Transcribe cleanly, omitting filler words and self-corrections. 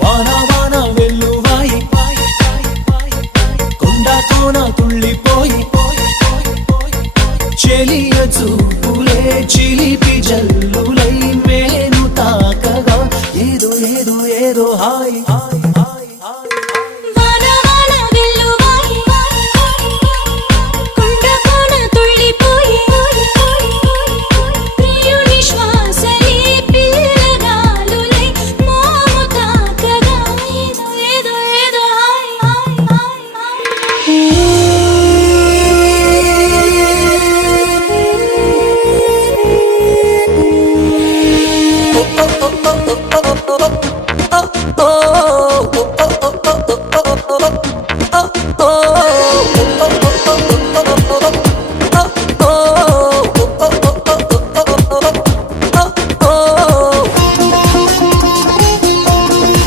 వాన వాన వెల్లువాయి కొండ కోన తుళ్ళిపోయి చెలియ చూపులే చిలిపి జల్లులై మేను తాకగా ఏదో ఏదో ఏదో హాయ్